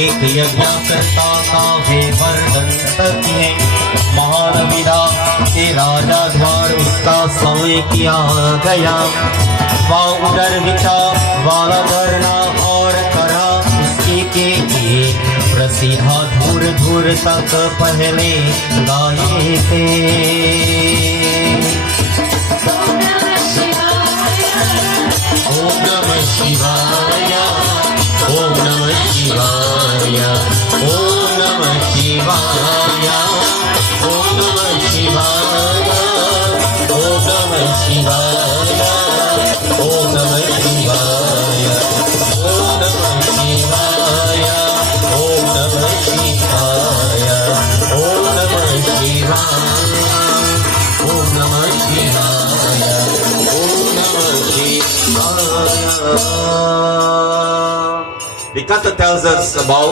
एक यज्ञ करता का वे वर्धन है महान विदा के राजा द्वार उसका समय किया गया वह उधर बिछा वाला धरना और करा उसके के लिए प्रसिद्ध दूर दूर तक पहले गाए थे। ओम नमः शिवाय ओम नमः शिवाय ओम नमः शिवाय ओम नमः शिवाय ओम नमः शिवाय ओम नमः शिवाय ओम नमः शिवाय ओम नमः शिवाय ओम नमः शिवाय ओम नमः शिवाय ओम नमः शिवाय। The Katha tells us about